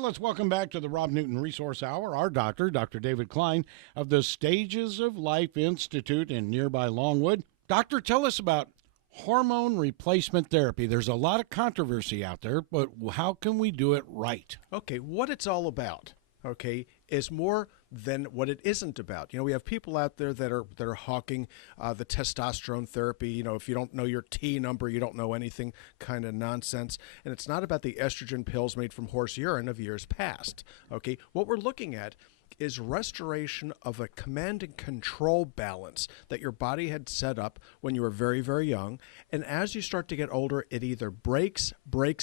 let's welcome back to the Rob Newton Resource Hour our doctor, Dr. David Klein of the Stages of Life Institute in nearby Longwood. Doctor, tell us about hormone replacement therapy. There's a lot of controversy out there, but how can we do it right? Okay, what it's all about, okay, is more than what it isn't about. We have people out there that are hawking the testosterone therapy. If you don't know your T number, you don't know anything, kind of nonsense. And it's not about the estrogen pills made from horse urine of years past. Okay, what we're looking at is restoration of a command and control balance that your body had set up when you were very, very young. And as you start to get older, it either breaks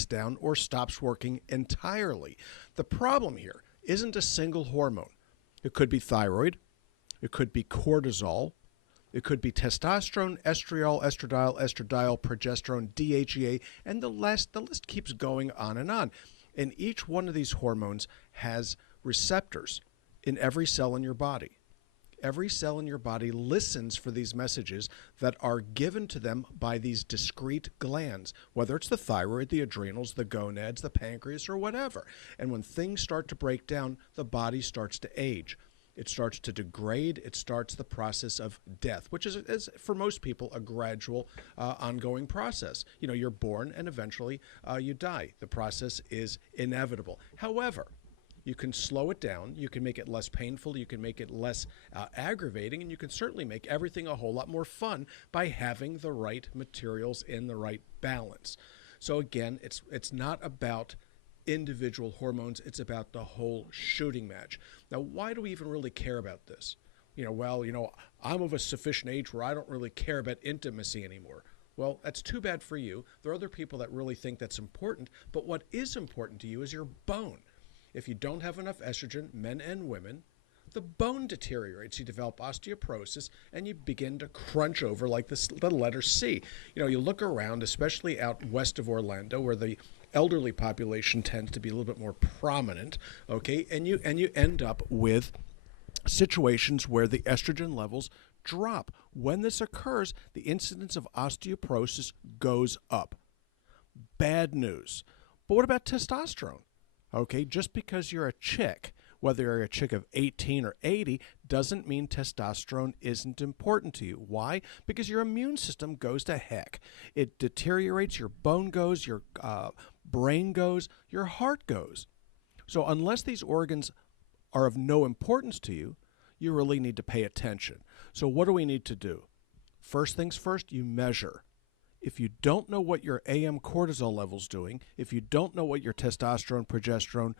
down, or stops working entirely. The problem here isn't a single hormone. It could be thyroid, it could be cortisol, it could be testosterone, estriol, estradiol, progesterone, DHEA, and the list keeps going on. And each one of these hormones has receptors in every cell in your body. Every cell in your body listens for these messages that are given to them by these discrete glands, whether it's the thyroid, the adrenals, the gonads, the pancreas, or whatever. And when things start to break down, the body starts to age. It starts to degrade. It starts the process of death, which is for most people, a gradual, ongoing process. You're born and eventually you die. The process is inevitable. However, you can slow it down, you can make it less painful, you can make it less aggravating, and you can certainly make everything a whole lot more fun by having the right materials in the right balance. So again, it's not about individual hormones, it's about the whole shooting match. Now, why do we even really care about this? I'm of a sufficient age where I don't really care about intimacy anymore. Well, that's too bad for you. There are other people that really think that's important, but what is important to you is your bone. If you don't have enough estrogen, men and women, the bone deteriorates. You develop osteoporosis, and you begin to crunch over like the letter C. You look around, especially out west of Orlando, where the elderly population tends to be a little bit more prominent, okay, and you end up with situations where the estrogen levels drop. When this occurs, the incidence of osteoporosis goes up. Bad news. But what about testosterone? Okay, just because you're a chick, whether you're a chick of 18 or 80, doesn't mean testosterone isn't important to you. Why? Because your immune system goes to heck. It deteriorates, your bone goes, your brain goes, your heart goes. So unless these organs are of no importance to you, you really need to pay attention. So what do we need to do? First things first, you measure. If you don't know what your AM cortisol level's doing, if you don't know what your testosterone, progesterone,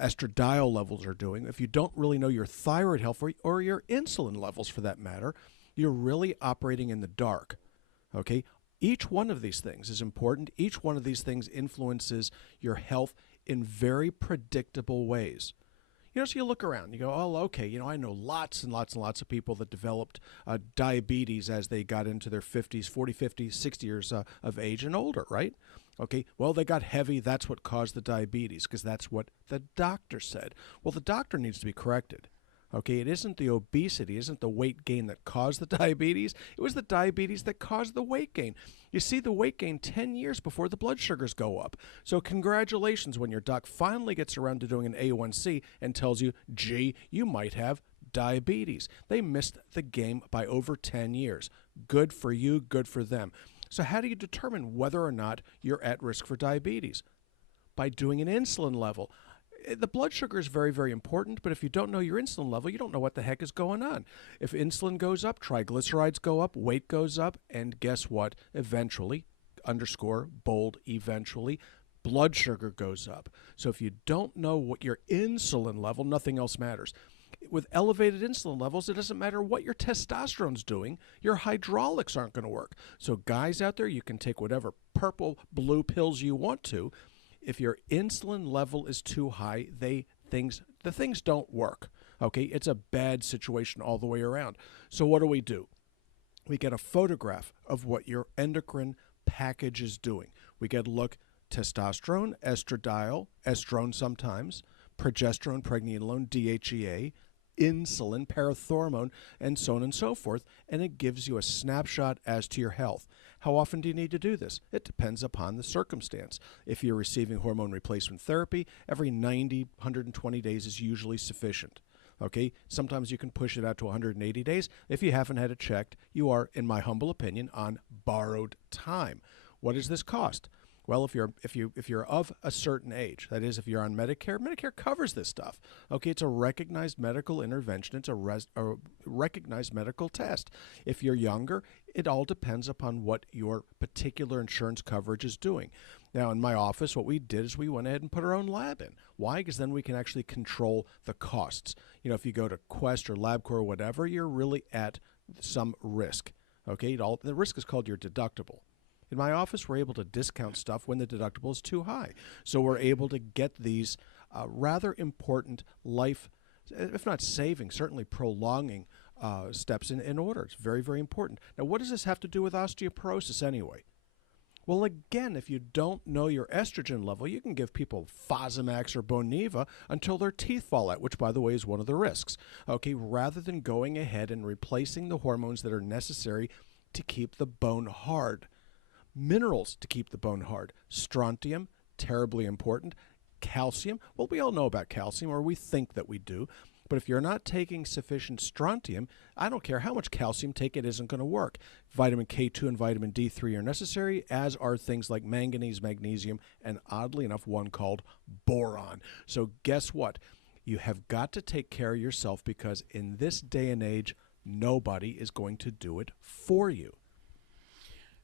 estradiol levels are doing, if you don't really know your thyroid health or your insulin levels for that matter, you're really operating in the dark, okay? Each one of these things is important. Each one of these things influences your health in very predictable ways. So you look around, you go, oh, okay, I know lots and lots and lots of people that developed diabetes as they got into their 50s, 40, 50, 60 years of age and older, right? Okay, well, they got heavy. That's what caused the diabetes because that's what the doctor said. Well, the doctor needs to be corrected. Okay, it isn't the obesity, it isn't the weight gain that caused the diabetes. It was the diabetes that caused the weight gain. You see the weight gain 10 years before the blood sugars go up. So congratulations when your doc finally gets around to doing an A1C and tells you, gee, you might have diabetes. They missed the game by over 10 years. Good for you, good for them. So how do you determine whether or not you're at risk for diabetes? By doing an insulin level. The blood sugar is very, very important, but if you don't know your insulin level, you don't know what the heck is going on. If insulin goes up, triglycerides go up, weight goes up, and guess what? Eventually, eventually, blood sugar goes up. So if you don't know what your insulin level, nothing else matters. With elevated insulin levels, it doesn't matter what your testosterone's doing, your hydraulics aren't going to work. So guys out there, you can take whatever purple, blue pills you want to. If your insulin level is too high, the things don't work. Okay, it's a bad situation all the way around. So what do? We get a photograph of what your endocrine package is doing. We get a look, testosterone, estradiol, estrone sometimes, progesterone, pregnenolone, DHEA, insulin, parathormone, and so on and so forth, and it gives you a snapshot as to your health. How often do you need to do this? It depends upon the circumstance. If you're receiving hormone replacement therapy, every 90, 120 days is usually sufficient. Okay, sometimes you can push it out to 180 days. If you haven't had it checked, you are, in my humble opinion, on borrowed time. What does this cost? Well, if you're of a certain age, that is, if you're on Medicare, Medicare covers this stuff. Okay, it's a recognized medical intervention. It's a recognized medical test. If you're younger, it all depends upon what your particular insurance coverage is doing. Now, in my office, what we did is we went ahead and put our own lab in. Why? Because then we can actually control the costs. You know, if you go to Quest or LabCorp or whatever, you're really at some risk. Okay, the risk is called your deductible. In my office, we're able to discount stuff when the deductible is too high. So we're able to get these rather important life, if not saving, certainly prolonging steps in order. It's very, very important. Now, what does this have to do with osteoporosis anyway? Well, again, if you don't know your estrogen level, you can give people Fosamax or Boniva until their teeth fall out, which, by the way, is one of the risks. Okay, rather than going ahead and replacing the hormones that are necessary to keep the bone hard. Minerals to keep the bone hard. Strontium, terribly important. Calcium, well, we all know about calcium, or we think that we do. But if you're not taking sufficient strontium, I don't care how much calcium take, it isn't going to work. Vitamin K2 and vitamin D3 are necessary, as are things like manganese, magnesium, and oddly enough, one called boron. So guess what? You have got to take care of yourself, because in this day and age, nobody is going to do it for you.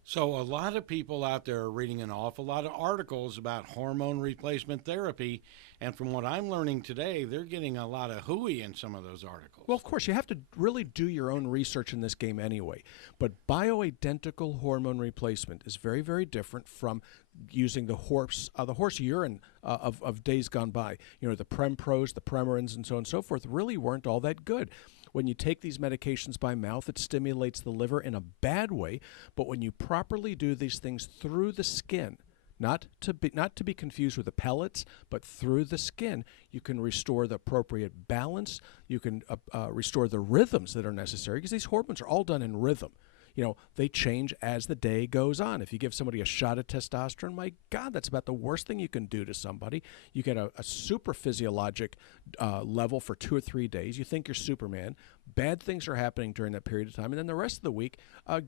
So a lot of people out there are reading an awful lot of articles about hormone replacement therapy, and from what I'm learning today, they're getting a lot of hooey in some of those articles. Well, of course, you have to really do your own research in this game anyway. But bioidentical hormone replacement is very, very different from using the horse urine of days gone by. You know, the Prempros, the Premarins, and so on and so forth really weren't all that good. When you take these medications by mouth, it stimulates the liver in a bad way. But when you properly do these things through the skin, not to be confused with the pellets, but through the skin, you can restore the appropriate balance. You can restore the rhythms that are necessary, because these hormones are all done in rhythm. You know, they change as the day goes on. If you give somebody a shot of testosterone, my God, that's about the worst thing you can do to somebody. You get a super physiologic level for 2 or 3 days. You think you're Superman. Bad things are happening during that period of time. And then the rest of the week,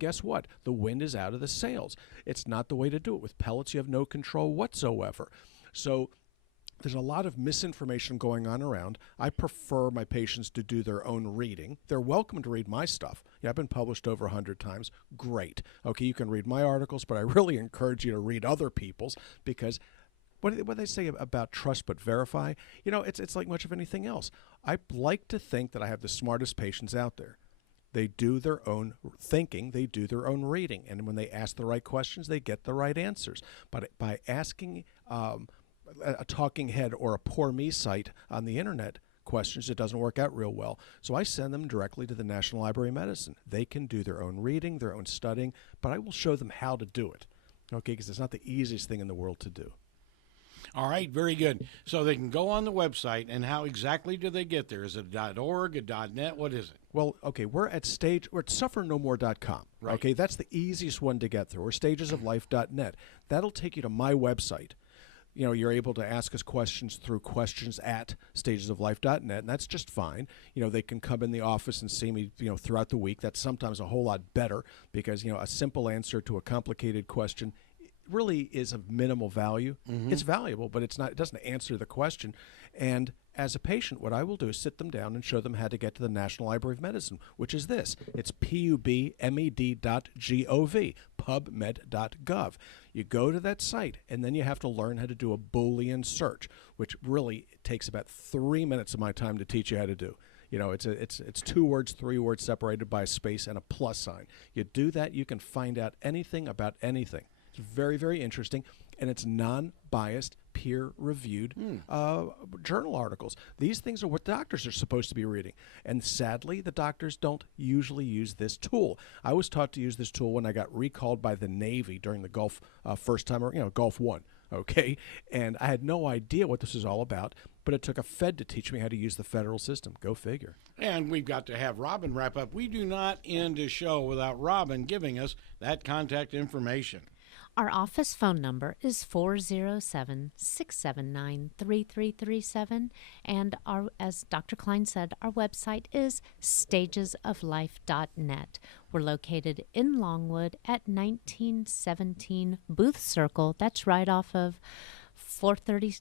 guess what? The wind is out of the sails. It's not the way to do it. With pellets, you have no control whatsoever. So there's a lot of misinformation going on around. I prefer my patients to do their own reading. They're welcome to read my stuff. Yeah, I've been published over 100 times. Great. Okay, you can read my articles, but I really encourage you to read other people's, because what do they say about trust but verify? You know, it's like much of anything else. I like to think that I have the smartest patients out there. They do their own thinking, they do their own reading, and when they ask the right questions, they get the right answers. But by asking a talking head or a poor me site on the internet questions, it doesn't work out real well. So I send them directly to the National Library of Medicine. They can do their own reading, their own studying, but I will show them how to do it, okay, because it's not the easiest thing in the world to do. All right, very good. So they can go on the website, and how exactly do they get there? Is it .org, a .net? What is it? Well, okay, we're at suffernomore.com. Right. Okay, that's the easiest one to get through, or stagesoflife.net. That'll take you to my website. You know, you're able to ask us questions through questions@stagesoflife.net, and that's just fine. You know, they can come in the office and see me, you know, throughout the week. That's sometimes a whole lot better, because, you know, a simple answer to a complicated question really is of minimal value. Mm-hmm. It's valuable, but it doesn't answer the question. And as a patient, what I will do is sit them down and show them how to get to the National Library of Medicine, which is this. It's pubmed.gov, pubmed.gov. You go to that site, and then you have to learn how to do a Boolean search, which really takes about 3 minutes of my time to teach you how to do. You know, it's 2 words, 3 words separated by a space and a plus sign. You do that, you can find out anything about anything. It's very, very interesting, and it's non-biased, peer-reviewed journal articles. These things are what doctors are supposed to be reading, and sadly, the doctors don't usually use this tool. I was taught to use this tool when I got recalled by the Navy during the Gulf first time, or Gulf War. Okay, and I had no idea what this is all about. but it took a Fed to teach me how to use the federal system. Go figure. And we've got to have Robin wrap up. We do not end a show without Robin giving us that contact information. Our office phone number is 407-679-3337, and as Dr. Klein said, our website is stagesoflife.net. We're located in Longwood at 1917 Booth Circle. That's right off of 430.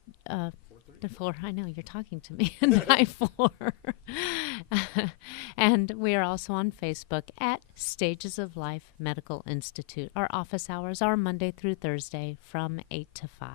I know you're talking to me. 94. And we are also on Facebook at Stages of Life Medical Institute. Our office hours are Monday through Thursday from 8 to 5.